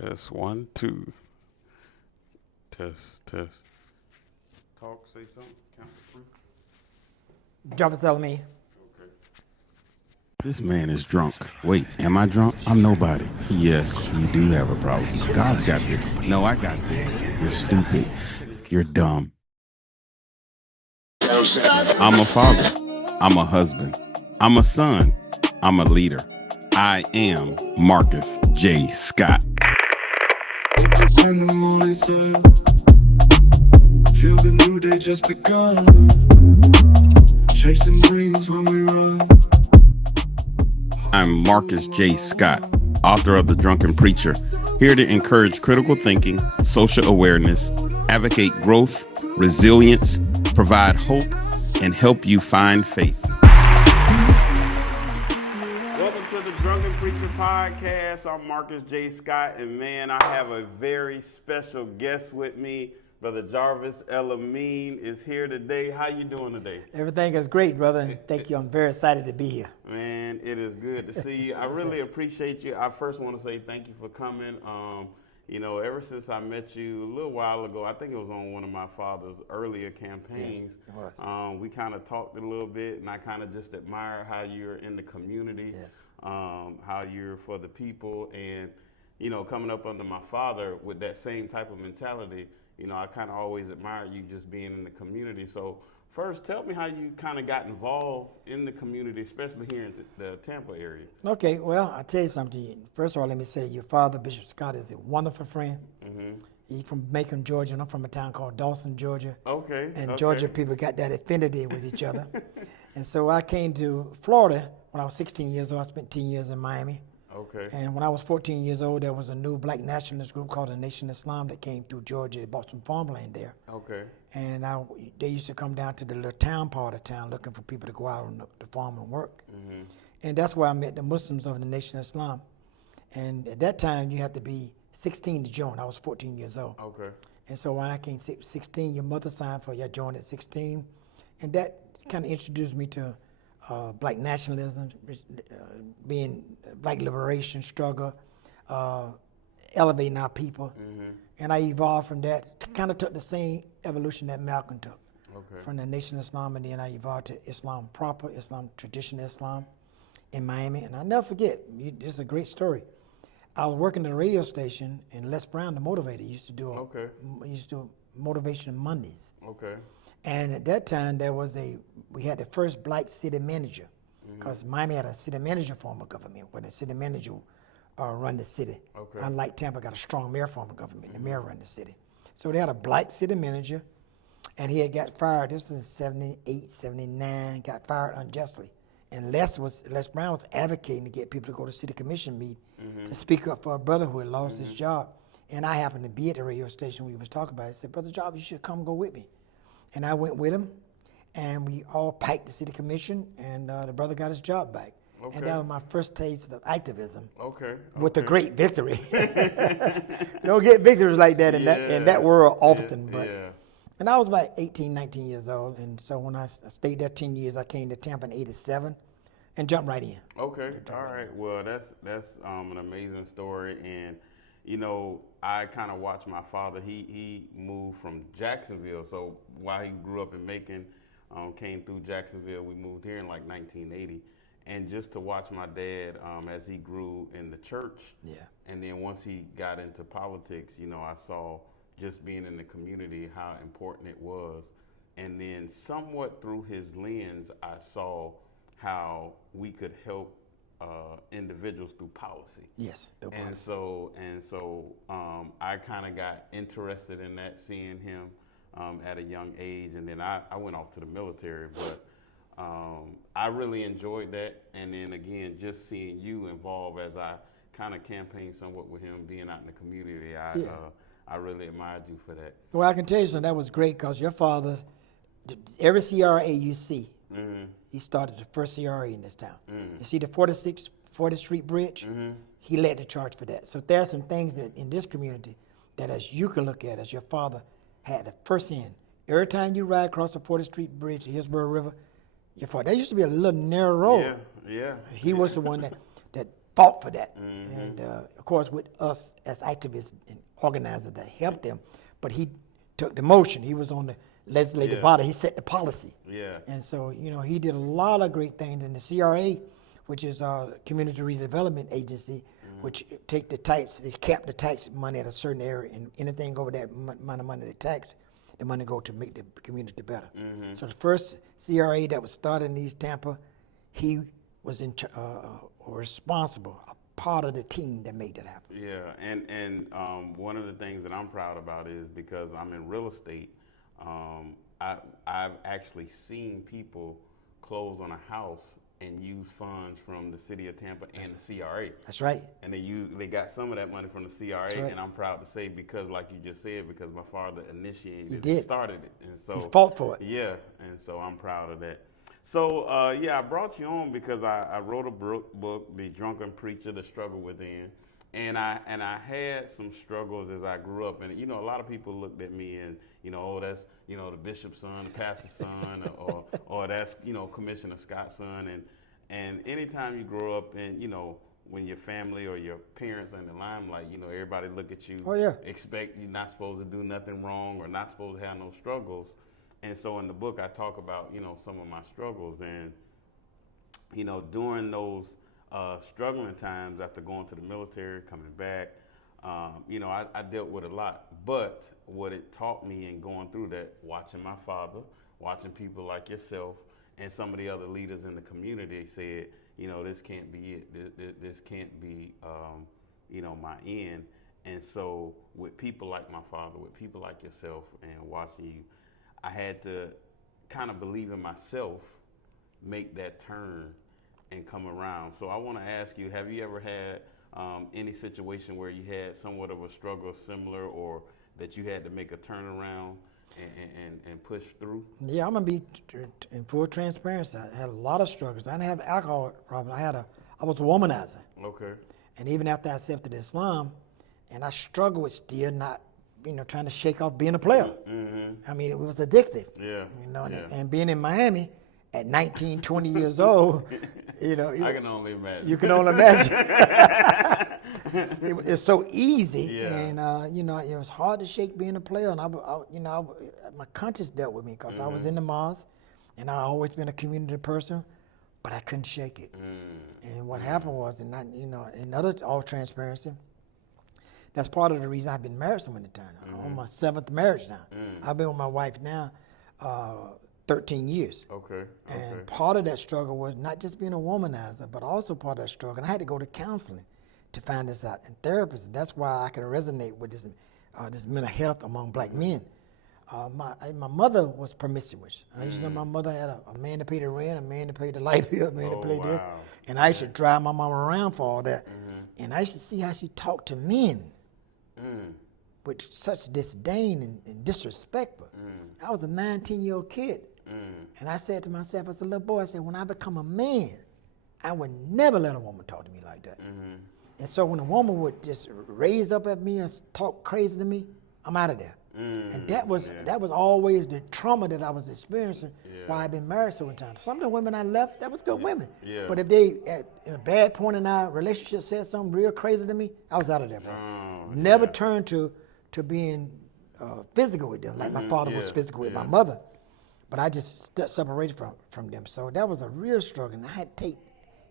Test 1, 2. Test. Talk, say something, count to 3. Jarvis El-Amin. Okay. This man is drunk. Wait, am I drunk? I'm nobody. Yes, you do have a problem. God's got this. No, I got this. You're stupid. You're dumb. I'm a father. I'm a husband. I'm a son. I'm a leader. I am Marcus J. Scott. In the morning sun, feel the new day just begun. Chasing dreams when we run. I'm Marcus J. Scott, author of The Drunken Preacher, here to encourage critical thinking, social awareness, advocate growth, resilience, provide hope, and help you find faith. Welcome to the Drunken Preacher Podcast. I'm Marcus J. Scott, and man, I have a very special guest with me. Brother Jarvis El-Amin is here today. How you doing today? Everything is great, brother. Thank you. I'm very excited to be here. Man, it is good to see you. I really appreciate you. I first want to say thank you for coming. Ever since I met you a little while ago, I think it was on one of my father's earlier campaigns. Yes, it was. We kind of talked a little bit, and I kind of just admire how you're in the community, Yes. How you're for the people, and coming up under my father with that same type of mentality. I kind of always admired you just being in the community. So first, tell me how you kind of got involved in the community, especially here in the Tampa area. Okay, well, I'll tell you something. First of all, let me say your father, Bishop Scott, is a wonderful friend. Mm-hmm. He's from Macon, Georgia, and I'm from a town called Dawson, Georgia. Okay. And okay. Georgia people got that affinity with each other. And so I came to Florida when I was 16 years old. I spent 10 years in Miami. Okay. And when I was 14 years old, there was a new black nationalist group called the Nation of Islam that came through Georgia. They bought some farmland there. Okay. And they used to come down to the little town part of town looking for people to go out on the farm and work. Mm-hmm. And that's where I met the Muslims of the Nation of Islam. And at that time, you had to be 16 to join. I was 14 years old. Okay. And so when I came 16, your mother signed for you. I joined at 16. And that kind of introduced me to black nationalism, being black liberation struggle, elevating our people. Mm-hmm. And I evolved from that, kind of took the same evolution that Malcolm took. Okay. From the Nation of Islam, and then I evolved to Islam proper, Islam, traditional Islam in Miami. And I'll never forget, this is a great story. I was working at a radio station, and Les Brown, the motivator, used to do motivation Mondays. Okay. And at that time, we had the first black city manager, because Miami had a city manager form of government, where the city manager run the city. Okay. Unlike Tampa, got a strong mayor form of government. The mayor run the city. So they had a black city manager, and he had got fired. This was 78, 79, got fired unjustly. And Les Brown was advocating to get people to go to city commission meeting to speak up for a brother who had lost his job. And I happened to be at the radio station we was talking about it. I said, Brother Job, you should come go with me. And I went with him, and we all packed the city commission, and the brother got his job back. Okay. And that was my first taste of activism. Okay. With a great victory. You don't get victories like that in that world often. But and I was about 18, 19 years old, and so when I stayed there 10 years, I came to Tampa in '87 and jumped right in. Okay. All right. Well, that's an amazing story, and I kind of watched my father. He moved from Jacksonville, so while he grew up in Macon, came through Jacksonville. We moved here in like 1980, and just to watch my dad as he grew in the church. Yeah. And then once he got into politics, I saw just being in the community how important it was, and then somewhat through his lens, I saw how we could help individuals through policy. Yes. And so I kind of got interested in that, seeing him at a young age, and then I went off to the military, but I really enjoyed that. And then again, just seeing you involved as I kind of campaigned somewhat with him, being out in the community, I really admired you for that. Well, I can tell you something, that was great, because your father, every CRA you see, he started the first CRA in this town. You see the 40th Street Bridge? He led the charge for that. So there are some things that in this community that as you can look at, as your father had the first hand. Every time you ride across the 40th Street Bridge, the Hillsborough River, your father, there used to be a little narrow road. Yeah. He was the one that fought for that. And of course, with us as activists and organizers that helped them, but he took the motion. He was on the legislative body. He set the policy. Yeah. And so, he did a lot of great things. And the CRA, which is a community redevelopment agency, which take the tax, they cap the tax money at a certain area, and anything over that amount of money they tax, the money go to make the community better. So the first CRA that was started in East Tampa, he was responsible, a part of the team that made that happen. Yeah, and one of the things that I'm proud about is because I'm in real estate, I've actually seen people close on a house and use funds from the city of Tampa and the CRA. That's right. And they got some of that money from the CRA, right. and I'm proud to say, because like you just said, because my father initiated He it, did. started it, and so He fought for it. Yeah, and so I'm proud of that. So I brought you on because I wrote a book, The Drunken Preacher, The Struggle Within, and I had some struggles as I grew up, and a lot of people looked at me and oh, that's the bishop's son, the pastor's son, or that's Commissioner Scott's son, and anytime you grow up and when your family or your parents are in the limelight, everybody look at you, Oh, yeah. expect you're not supposed to do nothing wrong or not supposed to have no struggles. And so in the book, I talk about, some of my struggles, and, during those struggling times after going to the military, coming back, I dealt with a lot. But what it taught me in going through that, watching my father, watching people like yourself, and some of the other leaders in the community said, this can't be it. This can't be, my end. And so with people like my father, with people like yourself, and watching you, I had to kind of believe in myself, make that turn, and come around. So I want to ask you, have you ever had any situation where you had somewhat of a struggle similar, or that you had to make a turnaround and push through? Yeah, I'm gonna be in full transparency. I had a lot of struggles. I didn't have an alcohol problem. I was a womanizer. Okay. And even after I accepted Islam, and I struggled with still not, trying to shake off being a player. I mean, it was addictive. Yeah. And being in Miami at 19, 20 years old, I can only imagine. You can only imagine. It's so easy, Yeah. and it was hard to shake being a player. And my conscience dealt with me because I was in the mosque, and I always been a community person, but I couldn't shake it. And what happened was, all transparency, that's part of the reason I've been married so many times. I'm on my 7th marriage now. I've been with my wife now 13 years. Okay. And part of that struggle was not just being a womanizer, but also part of that struggle. And I had to go to counseling to find this out, and therapists. And that's why I can resonate with this mental health among black men. My mother was promiscuous. My mother had a man to pay the rent, a man to pay the light bill, a man to pay this. And I used to drive my mom around for all that. And I used to see how she talked to men with such disdain and disrespect. But I was a 19-year-old kid. And I said to myself as a little boy, I said, when I become a man, I would never let a woman talk to me like that. And so when a woman would just raise up at me and talk crazy to me, I'm out of there. And that was always the trauma that I was experiencing while I've been married so many times. Some of the women I left, that was good women. Yeah. But if they, in a bad point in our relationship, said something real crazy to me, I was out of there, bro. Never turned to being physical with them, like my father was physical with my mother. But I just separated from them. So that was a real struggle. And I had to take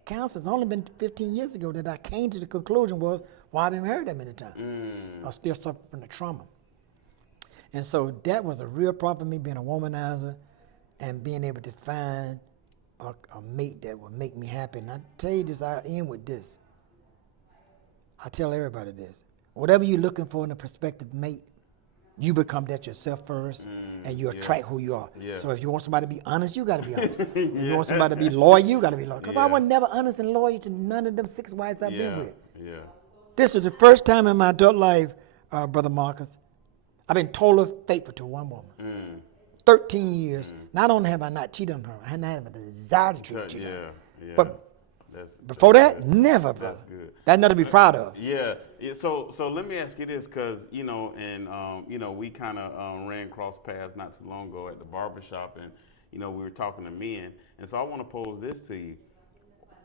counseling. It's only been 15 years ago that I came to the conclusion was why I've been married that many times. I still suffer from the trauma. And so that was a real problem for me, being a womanizer and being able to find a mate that would make me happy. And I tell you this, I'll end with this. I tell everybody this. Whatever you're looking for in a prospective mate, you become that yourself first, and you attract who you are. Yeah. So if you want somebody to be honest, you got to be honest. If you want somebody to be loyal, you got to be loyal. Because I was never honest and loyal to none of them 6 wives I've been with. Yeah. This is the first time in my adult life, Brother Marcus, I've been totally faithful to one woman. 13 years. Not only have I not cheated on her, I had not had the desire to cheat on her. But before that, never, brother. That's good. That's nothing to be proud of. Yeah. So let me ask you this, because we kind of ran cross paths not too long ago at the barbershop, and we were talking to men, and so I want to pose this to you: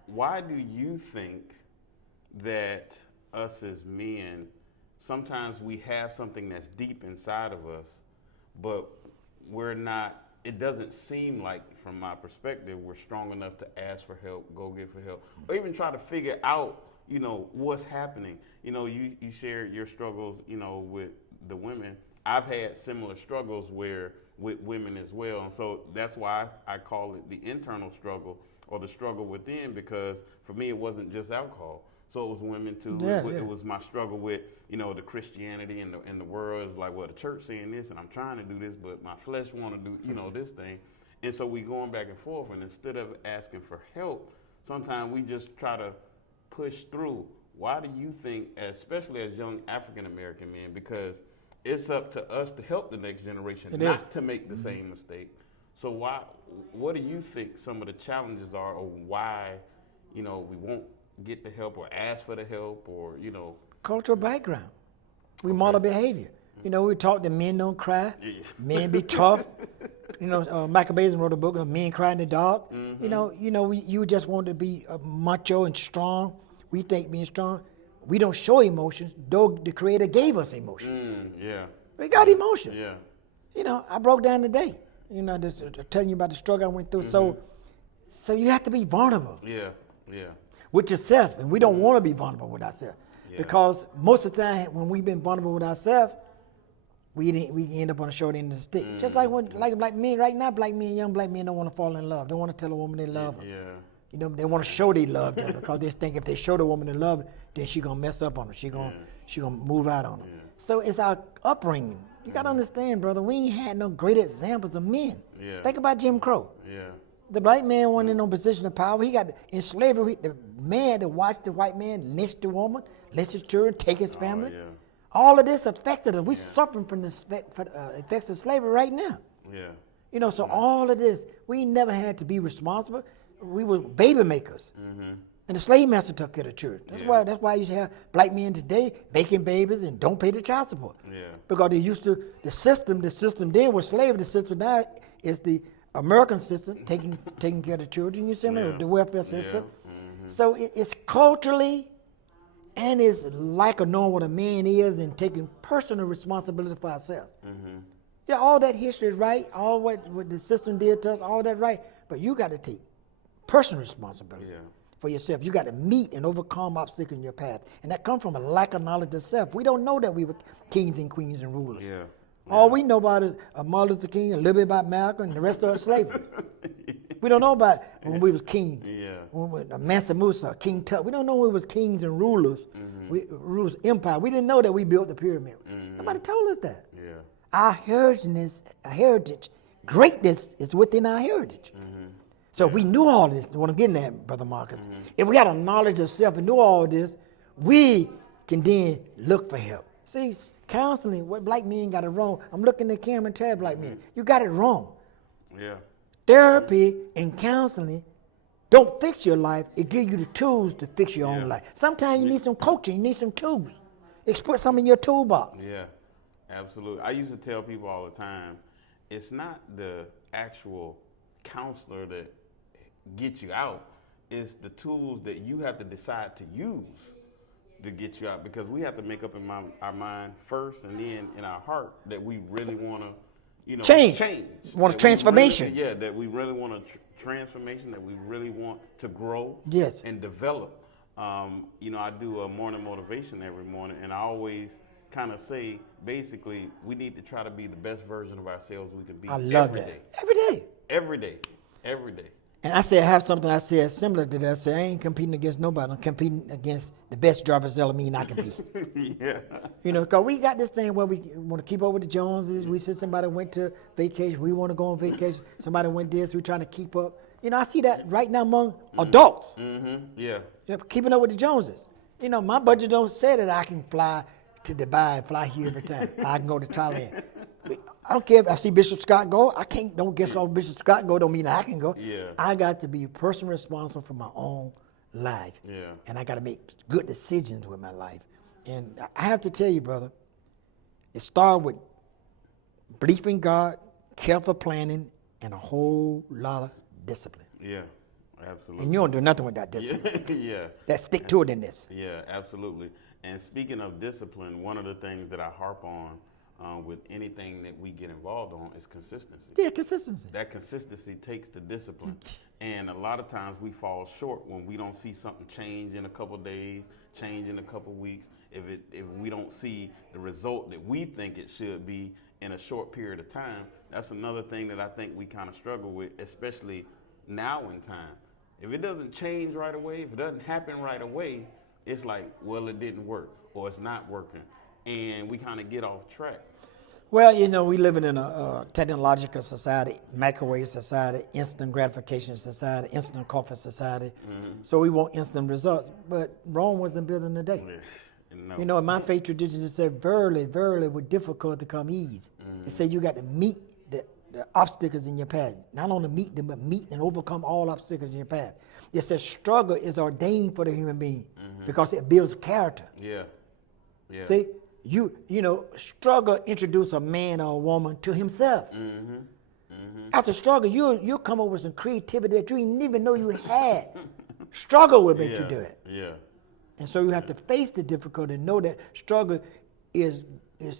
why do you think that us as men, sometimes we have something that's deep inside of us, but we're not, it doesn't seem like, from my perspective, we're strong enough to ask for help, go get for help, or even try to figure out, what's happening. You shared your struggles, with the women. I've had similar struggles with women as well. And so that's why I call it the internal struggle, or the struggle within, because for me, it wasn't just alcohol. So it was women too. It was my struggle with, the Christianity and the world. It's like, well, the church saying this, and I'm trying to do this, but my flesh want to do, this thing. And so we going back and forth, and instead of asking for help, sometimes we just try to push through. Why do you think, especially as young African American men, because it's up to us to help the next generation not to make the same mistake. So what do you think some of the challenges are, or why, we won't get the help or ask for the help, or, Cultural background. We model behavior. We talk that men don't cry, men be tough. Michael Basin wrote a book, Men Cry in the Dark. You just want to be macho and strong. We think being strong, we don't show emotions, though the Creator gave us emotions. We got emotions. I broke down today. Just telling you about the struggle I went through. So you have to be vulnerable. With yourself, and we don't want to be vulnerable with ourselves, because most of the time when we've been vulnerable with ourselves, we end up on the short end of the stick. Just like black men right now, young black men don't want to fall in love. Don't want to tell a woman they love her. They want to show they love them, because they think if they show the woman they love her, then she gonna mess up on them. She gonna move out on them. So it's our upbringing. You gotta understand, brother. We ain't had no great examples of men. Think about Jim Crow. The black man wasn't in no position of power. He got in slavery. The man that watched the white man lynch the woman, lynch his children, take his family. All of this affected us. We suffering from the effects of slavery right now. So all of this, we never had to be responsible. We were baby makers. And the slave master took care of the children. That's why you have black men today making babies and don't pay the child support. Because they used to, the system then was slavery. The system now is the American system taking care of the children, you see me, the welfare system. So it's culturally, and it's like of knowing what a man is and taking personal responsibility for ourselves. All that history is right, all what the system did to us, all that right, but you got to take personal responsibility for yourself. You got to meet and overcome obstacles in your path, and that comes from a lack of knowledge of self. We don't know that we were kings and queens and rulers. All we know about is Martin Luther King, a little bit about Malcolm, and the rest of us slavery. We don't know about when we was kings. When Mansa Musa, King Tut. We don't know when we was kings and rulers. We ruled empire. We didn't know that we built the pyramid. Nobody told us that. Our heritage, greatness is within our heritage. So if we knew all this, what I'm getting at, Brother Marcus, if we had a knowledge of self and knew all this, we can then look for help. See, counseling, what black men got it wrong. I'm looking at the camera and tell black men, you got it wrong. Therapy and counseling don't fix your life. It gives you the tools to fix your own life. Sometimes you need some coaching. You need some tools. Put some in your toolbox. Absolutely. I used to tell people all the time, it's not the actual counselor that gets you out. It's the tools that you have to decide to use to get you out, because we have to make up in our mind first, and then in our heart that we really want to, change. Want a transformation. That we really want a transformation, that we really want to grow and develop. I do a morning motivation every morning, and I always kind of say, basically, we need to try to be the best version of ourselves we can be. I love every that. day. Every day. Every day. And I have something I said similar to that. I said, I ain't competing against nobody. I'm competing against the best Jarvis El-Amin I can be. Because we got this thing where we want to keep up with the Joneses. We said somebody went to vacation. We want to go on vacation. Somebody went this. We're trying to keep up. I see that right now among adults. Keeping up with the Joneses. My budget don't say that I can fly to Dubai and fly here every time. I can go to Thailand. I don't care if I see Bishop Scott go. I can't. Don't guess off Bishop Scott go. Don't mean I can go. I got to be personally responsible for my own life. And I got to make good decisions with my life. And I have to tell you, brother, it started with belief in God, careful planning, and a whole lot of discipline. Absolutely. And you don't do nothing without discipline. Yeah. That stick to it in this. Yeah, absolutely. And speaking of discipline, one of the things that I harp on with anything that we get involved on is consistency. Yeah, consistency. That consistency takes the discipline. And a lot of times we fall short when we don't see something change in a couple days, change in a couple weeks. If we don't see the result that we think it should be in a short period of time, that's another thing that I think we kind of struggle with, especially now in time. If it doesn't change right away, if it doesn't happen right away, it's like, well, it didn't work or it's not working. And we kind of get off track. Well, you know, we living in a technological society, microwave society, instant gratification society, instant coffee society. So we want instant results. But Rome wasn't built in a day. No. You know, in my faith tradition, it said, verily, verily, with difficulty come ease. It said you got to meet the obstacles in your path. Not only meet them, but meet and overcome all obstacles in your path. It says struggle is ordained for the human being because it builds character. Yeah. Yeah. See, you know, struggle introduce a man or a woman to himself. After struggle, you'll come up with some creativity that you didn't even know you had. Struggle will make you do it. Yeah. And so you have to face the difficulty and know that struggle is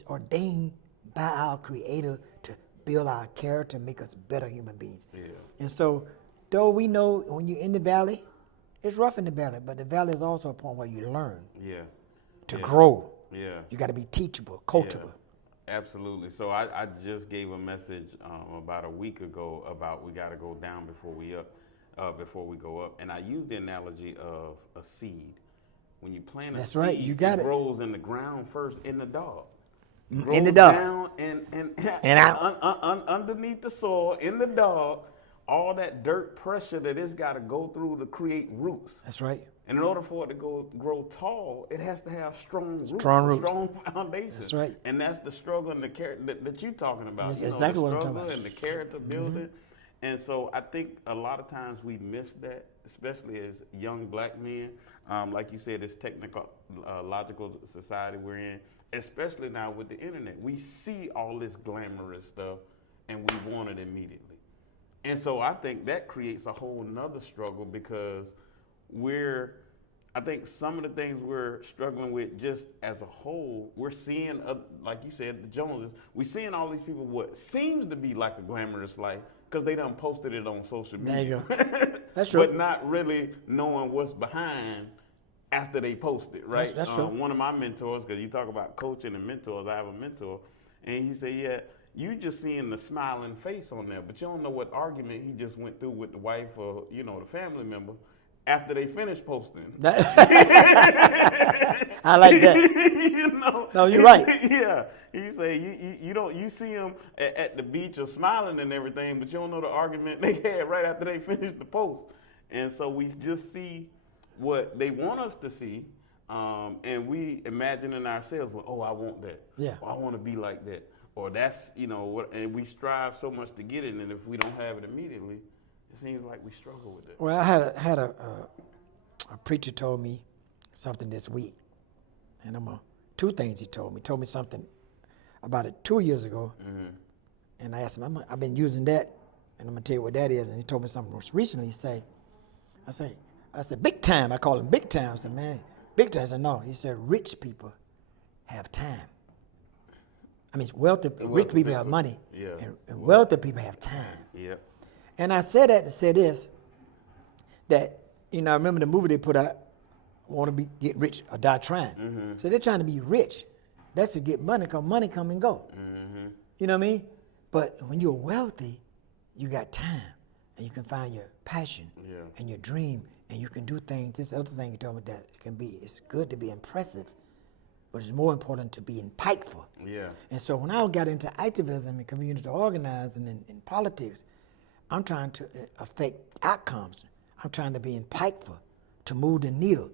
ordained by our Creator to build our character and make us better human beings. Yeah. And so, though we know when you're in the valley, it's rough in the valley, but the valley is also a point where you learn Yeah. to grow. Yeah. You got to be teachable, coachable. Yeah, absolutely. So I just gave a message about a week ago about we got to go down before we go up, and I used the analogy of a seed. When you plant a That's seed, right, you got it. grows in the ground first, in the dog. In the dog. Down and out. Underneath the soil, in the dog, all that dirt pressure that it's got to go through to create roots. That's right. And in order for it to grow tall, it has to have strong roots, Strong roots. strong foundation. That's right. And that's the struggle and the character that you're talking about. That's you know, exactly the what I'm struggle talking about. and the character building. And so I think a lot of times we miss that, especially as young black men. Like you said, this technical, logical society we're in, especially now with the internet. We see all this glamorous stuff and we want it immediately. And so I think that creates a whole nother struggle because I think some of the things we're struggling with just as a whole, we're seeing, like you said, the Joneses, we're seeing all these people what seems to be like a glamorous life because they done posted it on social media. There you go. That's true. But not really knowing what's behind after they post it, right? That's true. One of my mentors, because you talk about coaching and mentors, I have a mentor, and he said, yeah, you just seeing the smiling face on there, but you don't know what argument he just went through with the wife or, you know, the family member after they finished posting. I like that. You know? No, you're right. Yeah. He say you see them at the beach or smiling and everything, but you don't know the argument they had right after they finished the post. And so we just see what they want us to see, and we imagining ourselves, well, oh, I want that. Yeah. Or I want to be like that. Or that's, you know, what, and we strive so much to get it, and if we don't have it immediately, it seems like we struggle with it. Well, I had a preacher told me something this week, and two things he told me. He told me something about it 2 years ago, and I asked him, I've been using that, and I'm gonna tell you what that is. And he told me something most recently. I said, big time. I call him big time. I said, man, big time. I said, no. He said, rich people have time. I mean, rich people have money, and wealthy people have time. Yeah. And I said that to say this, that, you know, I remember the movie they put out, Want to Get Rich or Die Trying. So they're trying to be rich. That's to get money, because money come and go. You know what I mean? But when you're wealthy, you got time, and you can find your passion and your dream, and you can do things. This other thing you told me that it's good to be impressive, but it's more important to be impactful. Yeah. And so when I got into activism and community organizing and politics, I'm trying to affect outcomes. I'm trying to be impactful, to move the needle,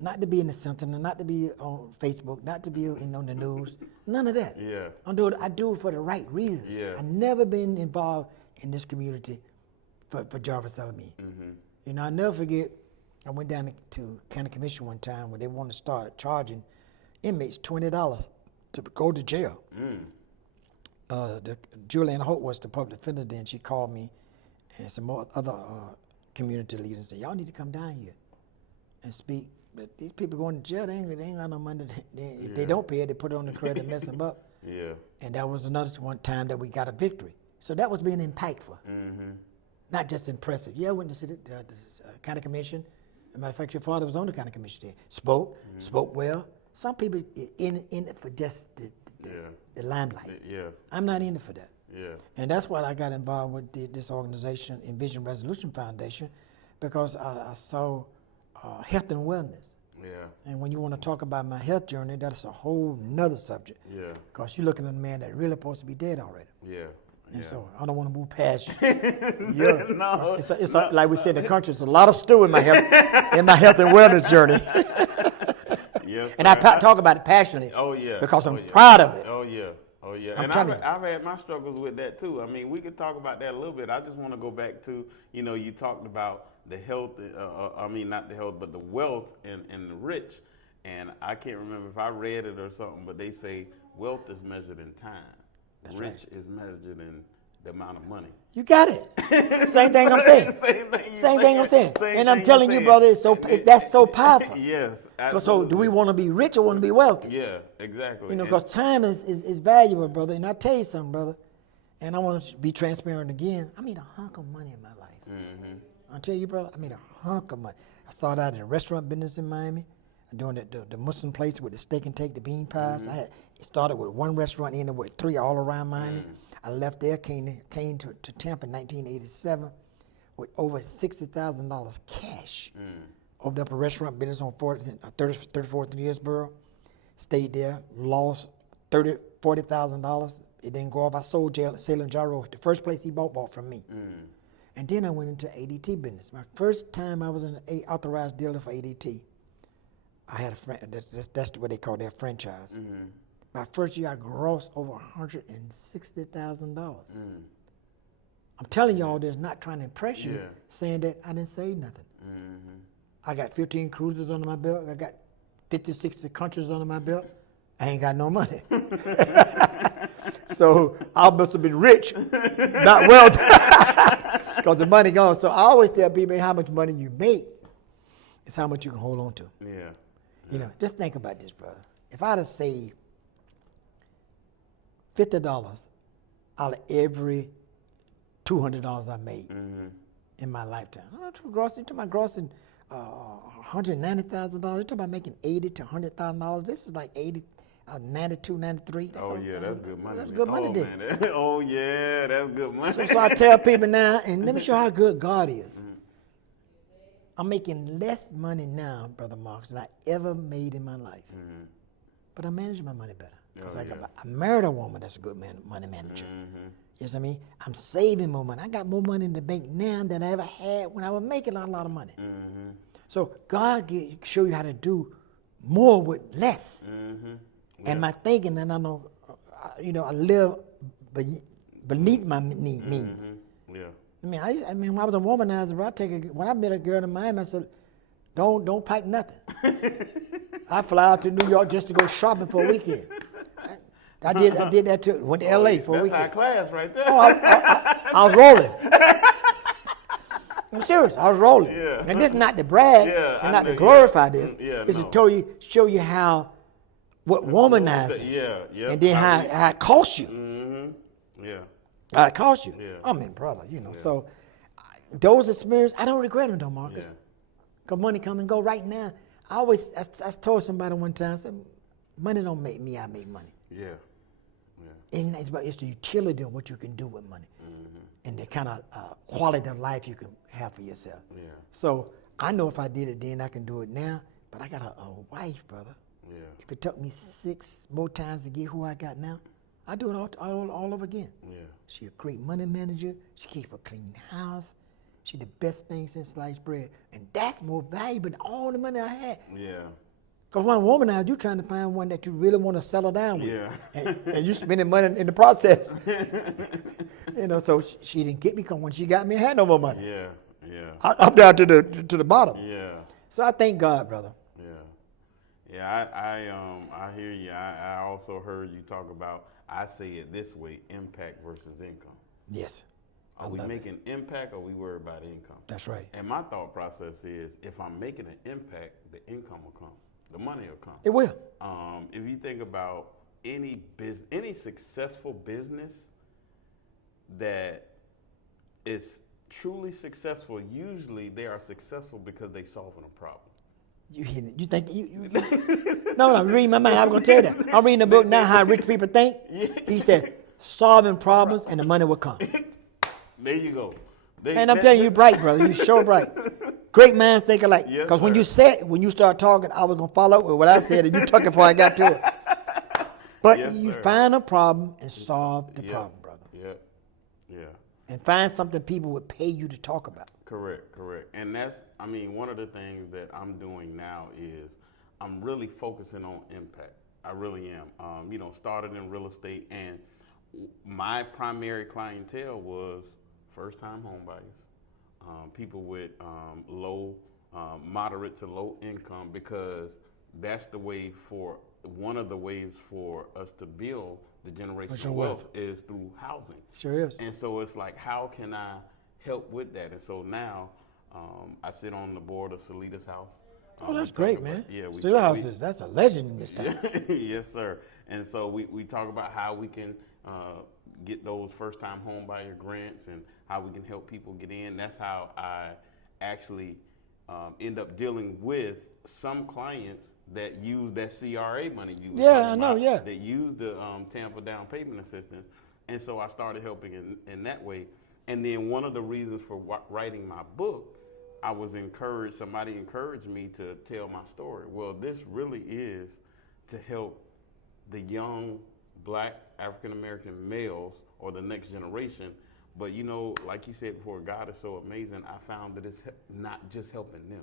not to be in the center, not to be on Facebook, not to be on the news, none of that. Yeah. I do it for the right reason. Yeah. I've never been involved in this community for Jarvis El-Amin. You know, I'll never forget, I went down to county commission one time where they want to start charging inmates $20 to go to jail. Julianne Holt was the public defender then. She called me and some more other community leaders and say, y'all need to come down here and speak. But these people going to jail, they ain't got no money. If they don't pay it, they put it on the credit and mess them up. Yeah. And that was another one time that we got a victory. So that was being impactful, not just impressive. Yeah, I went to the county commission. As a matter of fact, your father was on the county commission there. Spoke well. Some people in it for just the limelight. Yeah. I'm not in it for that. Yeah. And that's why I got involved with this organization, Envision Resolution Foundation, because I saw health and wellness. Yeah. And when you want to talk about my health journey, that's a whole nother subject. Yeah. Because you're looking at a man that really supposed to be dead already. Yeah. And so I don't want to move past you. No. It's like we said in the country, it's a lot of stew in my health and wellness journey. Yes, And I talk about it passionately. Oh yeah. Because I'm proud of it. Oh yeah. Oh yeah. I'm And telling you. I've had my struggles with that too. I mean, we could talk about that a little bit. I just want to go back to, you talked about the health. I mean, not the health, but the wealth and the rich. And I can't remember if I read it or something, but they say wealth is measured in time. That's rich is measured in the amount of money. You got it. Same thing I'm saying. Same thing I'm saying. Same And I'm thing telling you're you, brother, saying. that's so powerful. Yes, So absolutely. do we want to be rich or want to be wealthy? Yeah, exactly. Because time is valuable, brother. And I tell you something, brother, and I want to be transparent again. I made a hunk of money in my life. Mm-hmm. I tell you, brother, I made a hunk of money. I started out in the restaurant business in Miami, doing the Muslim place with the steak and take, the bean pies. I had started with one restaurant, ended with 3 all around Miami. I left there, came to Tampa in 1987 with over $60,000 cash. Opened up a restaurant business on 34th and Hillsborough. Stayed there, lost $40,000. It didn't go off. I sold Salem Gyro. The first place he bought from me. And then I went into ADT business. My first time I was an authorized dealer for ADT. I had a friend, that's what they call their franchise. My first year I grossed over $160,000. I'm telling y'all this, not trying to impress you, saying that I didn't say nothing. I got 15 cruises under my belt. I got 50, 60 countries under my belt. I ain't got no money. So I must have been rich, not wealthy, because the money gone. So I always tell people how much money you make is how much you can hold on to. Yeah. Just think about this, brother. If I'd have saved $50 out of every $200 I made in my lifetime. I'm not talking about grossing $190,000. You're talking about making $80,000 to $100,000. This is like 92, 93. Oh yeah, that's good money. That's good money there. Oh yeah, that's good money. So I tell people now, and let me show you how good God is. I'm making less money now, Brother Marcus, than I ever made in my life. But I'm managing my money better. Because I married a woman that's a good money manager. You know what I mean? I'm saving more money. I got more money in the bank now than I ever had when I was making a lot of money. So God show you how to do more with less. And my thinking, and I know, I live beneath my means. Yeah. I mean, when I was a womanizer, when I met a girl in Miami, I said, don't pack nothing. I fly out to New York just to go shopping for a weekend. I did that too. Went to LA for a weekend. That's high class right there. Oh, I was rolling. I'm serious. I was rolling. Yeah. And this is not to brag and not to glorify this. It's to show you how what womanizing. And then how it costs you. How it costs you. I mean, brother, so those experiences, I don't regret them though, Marcus. Because money come and go right now. I told somebody one time, I said, money don't make me, I make money. It's the utility of what you can do with money and the kind of quality of life you can have for yourself. So I know if I did it then, I can do it now, but I got a wife, brother. If it took me 6 more times to get who I got now, I do it all over again. She a great money manager. She keep a clean house. She the best thing since sliced bread. And that's more valuable than all the money I had. Because when a womanizer, you're trying to find one that you really want to settle down with. And you spending money in the process. So she didn't get me because when she got me, I had no more money. I'm down to the bottom. So I thank God, brother. I hear you. I also heard you talk about, I say it this way, impact versus income. Yes. Are we making impact, or are we worried about income? That's right. And my thought process is, if I'm making an impact, the income will come, the money will come. It will. If you think about any successful business that is truly successful, usually they are successful because they solving a problem. You hit it. You think you No, I'm reading my mind. I was gonna tell you that. I'm reading a book now, How Rich People Think. He said, solving problems and the money will come. There you go. And I'm telling you, you're bright, brother. You're so bright. Great minds think alike. Yes, Because when sir. you start talking, I was gonna follow up with what I said, and you took it before I got to it. But Yes, you sir. find a problem and solve the Yep. problem, brother. Yeah. And find something people would pay you to talk about. Correct. And that's, one of the things that I'm doing now is I'm really focusing on impact. I really am. Started in real estate, and my primary clientele was first-time home buyers, people with low, moderate to low income, because that's one of the ways for us to build the generational wealth is through housing. Sure is. And so it's like, how can I help with that? And so now I sit on the board of Salita's House. Oh, that's great, man. Yeah, Steel houses, that's a legend in this town. Yes, sir. And so we talk about how we can get those first-time home buyer grants and how we can help people get in. That's how I actually end up dealing with some clients that use that CRA money you were talking I know, about, that use the Tampa down payment assistance. And so I started helping in that way. And then one of the reasons for writing my book, somebody encouraged me to tell my story. Well, this really is to help the young Black African-American males or the next generation. But like you said before, God is so amazing. I found that it's not just helping them.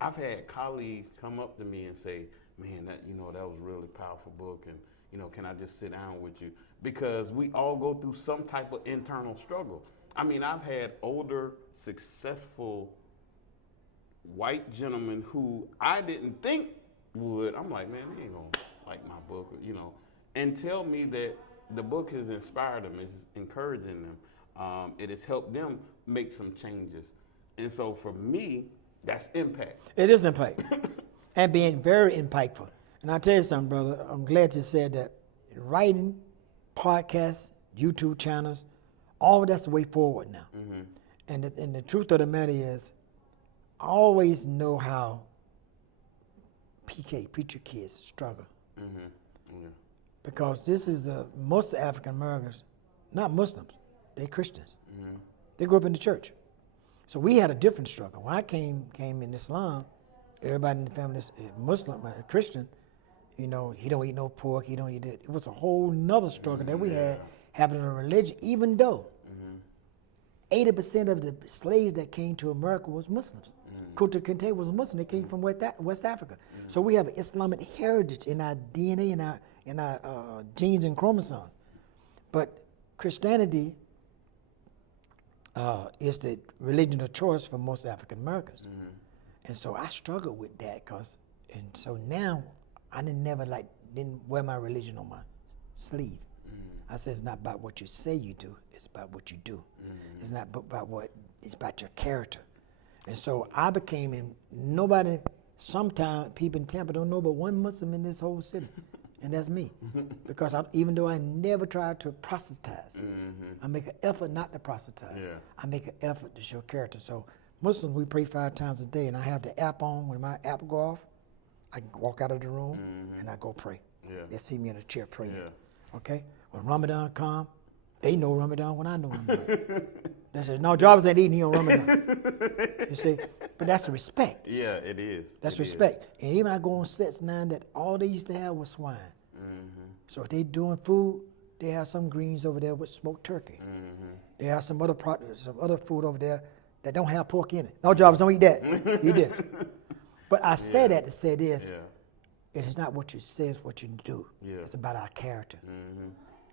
I've had colleagues come up to me and say, man, that was a really powerful book, and can I just sit down with you? Because we all go through some type of internal struggle. I've had older, successful white gentlemen who I didn't think would. I'm like, man, they ain't gonna like my book, and tell me that the book has inspired them, it's encouraging them, it has helped them make some changes. And so for me, that's impact. It is impact. And being very impactful. And I'll tell you something, brother. I'm glad you said that. Writing, podcasts, YouTube channels, all of that's the way forward now. Mm-hmm. And the truth of the matter is, I always know how preacher kids struggle. Mm-hmm. Yeah. Because this is most African Americans, not Muslims, they're Christians. Mm-hmm. They grew up in the church. So we had a different struggle. When I came in Islam, everybody in the family is Muslim, Christian, he don't eat no pork, he don't eat it. It was a whole nother struggle that we had having a religion, even though 80% of the slaves that came to America was Muslims. Kunta Kinte was a Muslim, they came from West Africa. So we have an Islamic heritage in our DNA, in our genes and chromosomes. But Christianity is the religion of choice for most African Americans. And so I struggled with that, and so now I didn't wear my religion on my sleeve. I said, it's not about what you say you do, it's about what you do. It's not about it's about your character. And so I became, sometimes people in Tampa don't know but one Muslim in this whole city, and that's me. Because even though I never tried to proselytize, I make an effort not to proselytize. Yeah. I make an effort to show character. So Muslims, we pray 5 times a day, and I have the app on. When my app go off, I walk out of the room and I go pray. Yeah. They see me in a chair praying. Yeah. Okay? When Ramadan come, they know Ramadan when I know Ramadan. They say, no, Jarvis ain't eating, he on Ramadan. You see? But that's the respect. Yeah, it is. That's respect. And even I go on sets now that all they used to have was swine. So if they doing food, they have some greens over there with smoked turkey. They have some other food over there that don't have pork in it. No, Jarvis, don't eat that. Eat this. But I say that to say this. It is not what you say, it's what you do. It's about our character.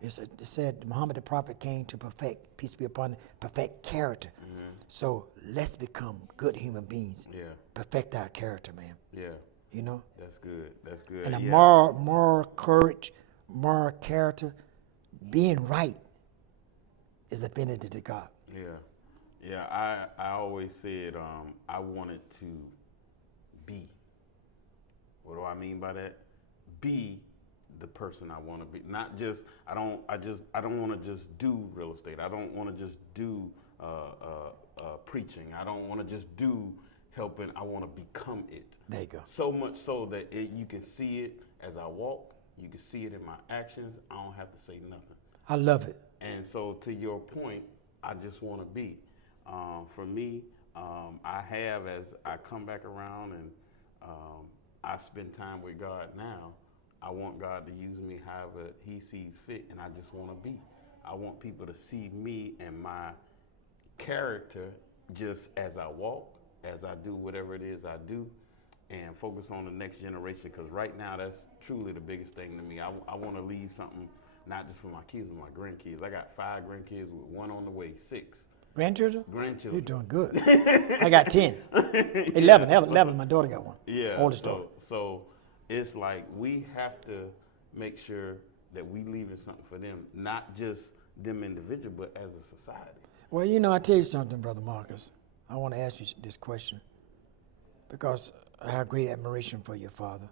It said Muhammad the Prophet came to perfect, peace be upon him, perfect character. So let's become good human beings. Perfect our character, man. That's good. That's good. And a moral courage, moral character, being right is affinity to God. Yeah. I always said I wanted to be. What do I mean by that? Be the person I want to be. Not just I don't want to just do real estate. I don't want to just do preaching. I don't want to just do helping. I want to become it. There you go. So much so that you can see it as I walk. You can see it in my actions. I don't have to say nothing. I love it. And so, to your point, I just want to be. For me, I have, as I come back around and I spend time with God now, I want God to use me however He sees fit, and I just want to be. I want people to see me and my character just as I walk, as I do whatever it is I do, and focus on the next generation, because right now that's truly the biggest thing to me. I want to leave something not just for my kids, but my grandkids. I got 5 grandkids with 1 on the way, 6. Grandchildren? Grandchildren. You're doing good. I got 10. 11. 11. My daughter got 1. Yeah. Oldest daughter. So it's like we have to make sure that we leaving something for them, not just them individual, but as a society. Well, you know, I tell you something, Brother Marcus. I want to ask you this question because I have great admiration for your father,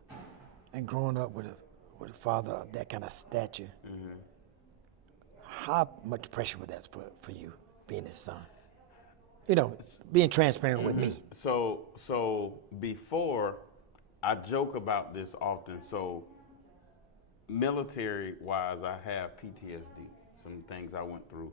and growing up with a father of that kind of stature. Mm-hmm. How much pressure was that for you, being his son? You know, being transparent with me. So before, I joke about this often. So military-wise, I have PTSD, some things I went through.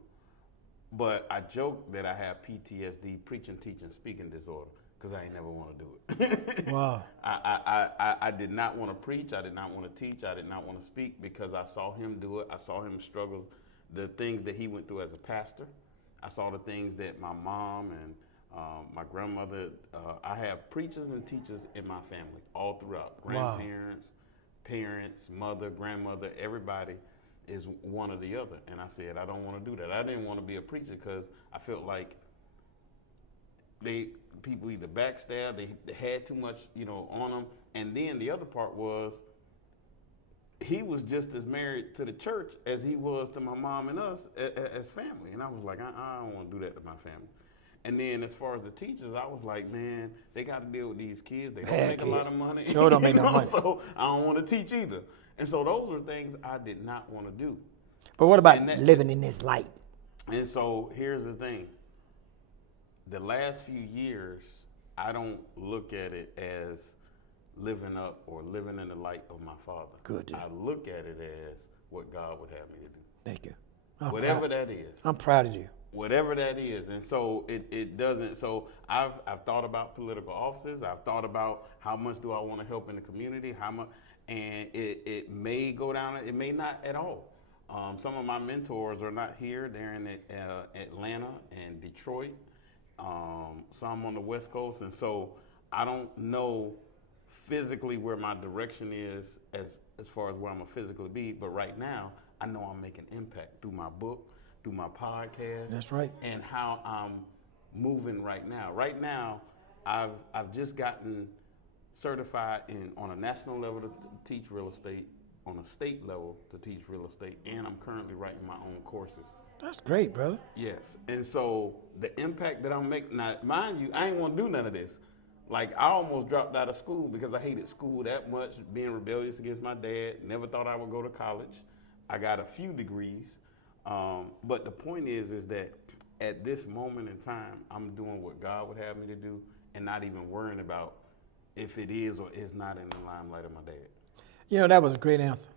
But I joke that I have PTSD, preaching, teaching, speaking disorder, because I ain't never want to do it. Wow. I did not want to preach. I did not want to teach. I did not want to speak because I saw him do it. I saw him struggle, the things that he went through as a pastor. I saw the things that my mom and my grandmother, I have preachers and teachers in my family all throughout. Grandparents, parents, mother, grandmother, everybody is one or the other. And I said, I don't want to do that. I didn't want to be a preacher because I felt like people either backstab, they had too much, on them. And then the other part was, he was just as married to the church as he was to my mom and us as family. And I was like, I don't want to do that to my family. And then as far as the teachers, I was like, man, they got to deal with these kids. They don't make a lot of money. Sure don't make no money. So I don't want to teach either. And so those were things I did not want to do. But what about living in this light? And so here's the thing. The last few years, I don't look at it as living up or living in the light of my father. Good. I look at it as what God would have me to do. Thank you. Whatever that is. I'm proud of you. Whatever that is. And so it doesn't, so I've thought about political offices. I've thought about how much do I want to help in the community, how much, and it may go down, it may not at all. Some of my mentors are not here. They're in Atlanta and Detroit. Some on the West Coast. And so I don't know physically where my direction is as far as where I'm going to physically be. But right now, I know I'm making impact through my book, through my podcast. That's right. And how I'm moving right now. Right now, I've just gotten certified on a national level to teach real estate, on a state level to teach real estate, and I'm currently writing my own courses. That's great, brother. Yes. And so the impact that I'm making, now mind you, I ain't want to do none of this. Like, I almost dropped out of school because I hated school that much, being rebellious against my dad. Never thought I would go to college. I got a few degrees. But the point is that at this moment in time, I'm doing what God would have me to do and not even worrying about if it is or is not in the limelight of my dad. You know, that was a great answer.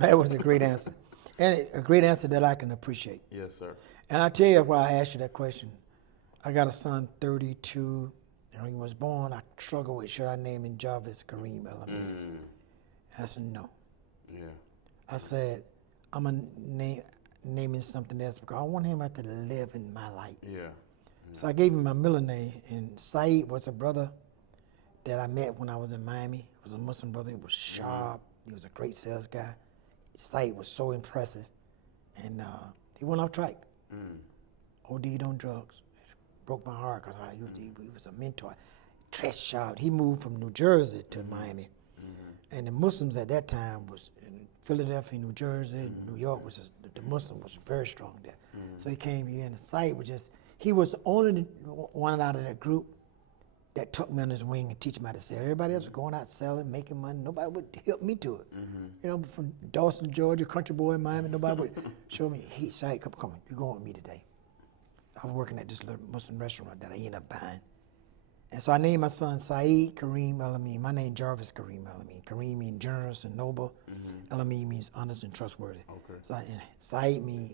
That was a great answer. And a great answer that I can appreciate. Yes, sir. And I tell you why I asked you that question. I got a son, 32. When he was born, I struggled with, should I name him Jarvis El-Amin? And I said, no. Yeah. I said, I'm going to name him something else because I want him to live in my light. Yeah. So I gave him my middle name, and Saeed was a brother that I met when I was in Miami. He was a Muslim brother. He was sharp. He was a great sales guy. Saeed was so impressive. And he went off track. OD'd on drugs. Broke my heart because he was a mentor. Dressed sharp. He moved from New Jersey to Miami. And the Muslims at that time was in Philadelphia, New Jersey, New York, the Muslim was very strong there. So he came here, and the site was just, He was only one out of that group that took me under his wing and teach me how to sell. Everybody else was going out selling, making money. Nobody would help me to it. You know, from Dawson, Georgia, country boy in Miami, nobody would show me. He said, come on, you're going with me today. I was working at this little Muslim restaurant that I ended up buying. And so I named my son Saeed Kareem El-Amin. My name Jarvis Kareem El-Amin. Kareem means generous and noble. El-Amin means honest and trustworthy. Okay. So Saeed means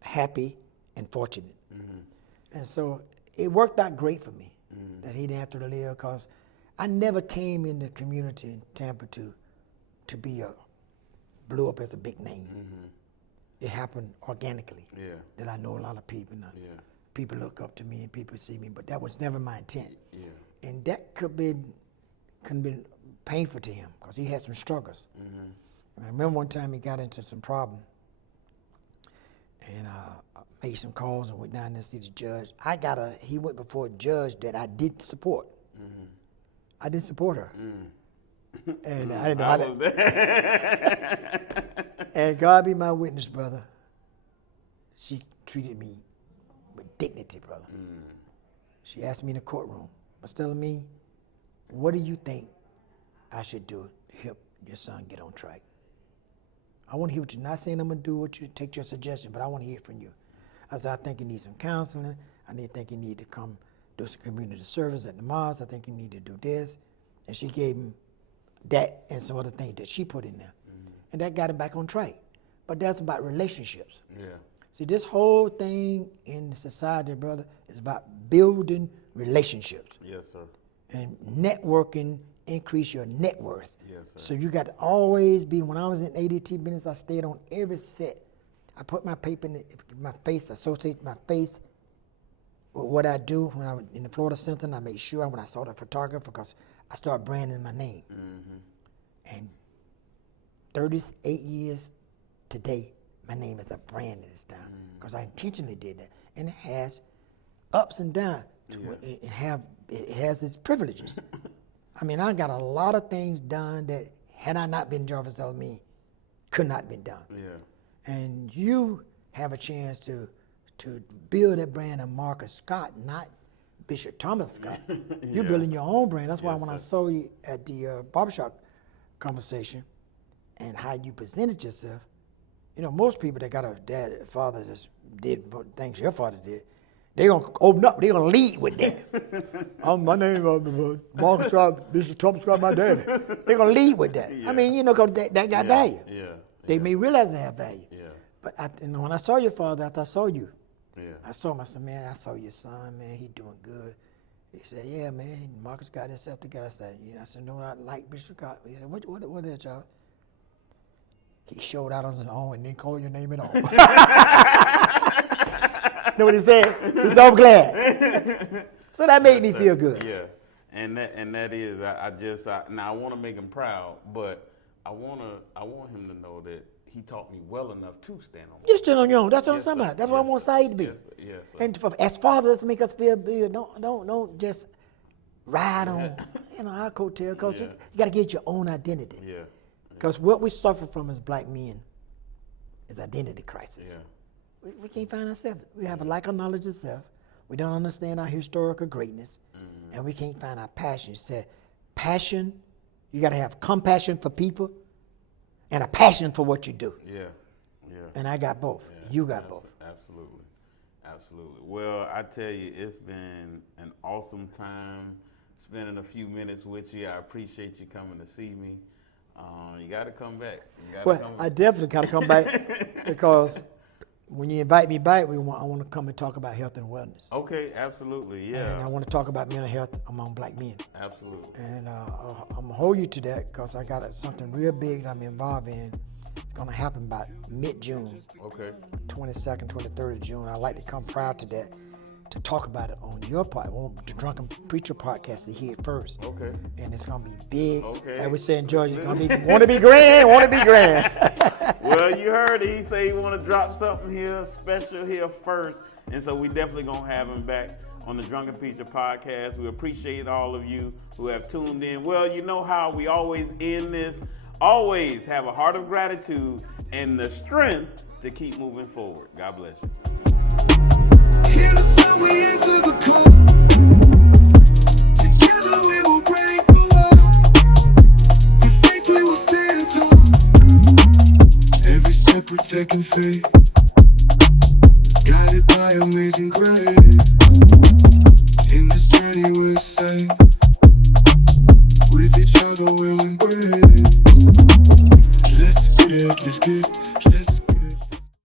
happy and fortunate. And so it worked out great for me that he didn't have to live, because I never came in the community in Tampa to be blew up as a big name. It happened organically. Yeah. That I know a lot of people. And people look up to me and people see me, but that was never my intent. Yeah. And that could be painful to him, because he had some struggles. And I remember one time he got into some problem, and I made some calls and went down there to see the judge. He went before a judge that I did support. I didn't support her. And I didn't know how to. And God be my witness, brother. She treated me with dignity, brother. She asked me in the courtroom, Mr. El-Amin, what do you think I should do to help your son get on track? I want to hear what you're not saying. I'm going to do what you take your suggestion, but I want to hear it from you. I said, I think you need some counseling. think you need to come do some community service at the mosque. I think you need to do this. And she gave him that and some other things that she put in there. And that got him back on track. But that's about relationships. Yeah. See, this whole thing in society, brother, is about building relationships. Yes, sir. And networking increase your net worth. Yes, sir. So you got to always be, when I was in ADT business, I stayed on every set. I put my paper in my face, associate my face with what I do. When I was in the Florida Center, and I made sure when I saw the photographer, because I started branding my name. And 38 years today, my name is a brand at this time, because I intentionally did that. And it has ups and downs. It has its privileges. I mean, I got a lot of things done that, had I not been Jarvis El-Amin, could not been done. Yeah. And you have a chance to build that brand of Marcus Scott, not Bishop Thomas Scott. You're building your own brand. That's why when I saw you at the barbershop conversation and how you presented yourself, you know, most people that got a father that did things your father did, they're going to open up, they're going to lead with that. My name is Marcus Scott, Bishop Thomas Scott, my daddy. They're going to lead with that. I mean, you know, because that got value. They may realize they have value. But when I saw your father, I saw you. I saw him. I said, man, I saw your son, man. He doing good. He said, yeah, man. Marcus got himself together. I said, no, I like Bishop Scott. He said, what is that, y'all? He showed out on his own and didn't call your name at all. Know what he said? He said, I'm glad. So that made me feel good. Yeah, and that is, now I want to make him proud, but I want him to know that he taught me well enough to stand on. You stand on your own. That's what I'm talking about. That's what I want Saeed to be. Yes, and as fathers, make us feel good. Don't just ride on, our coattail, because you got to get your own identity. Yeah. Because what we suffer from as black men is identity crisis. Yeah. We can't find ourselves. We have a lack of knowledge of self. We don't understand our historical greatness, and we can't find our passion. You said, passion, you got to have compassion for people and a passion for what you do. Yeah. And I got both. Yeah. You got both. Absolutely. Well, I tell you, it's been an awesome time spending a few minutes with you. I appreciate you coming to see me. You got to come back. I definitely got to come back because when you invite me back, I want to come and talk about health and wellness. Okay, absolutely, yeah. And I want to talk about mental health among black men. Absolutely. And I'm going to hold you to that because I got something real big that I'm involved in. It's going to happen by mid-June. Okay. 22nd, 23rd of June. I'd like to come prior to that to talk about it on your part. I want the Drunken Preacher podcast to hear it first. Okay. And it's going to be big. Okay. Like we say in Georgia, it's going to be, want to be grand. Well, you heard it. He said he want to drop something here, special here first. And so we definitely going to have him back on the Drunken Preacher podcast. We appreciate all of you who have tuned in. Well, you know how we always end this. Always have a heart of gratitude and the strength to keep moving forward. God bless you. we answer the call. Together we will break the wall. With faith we will stand tall. Every step we're taking faith, guided by amazing grace.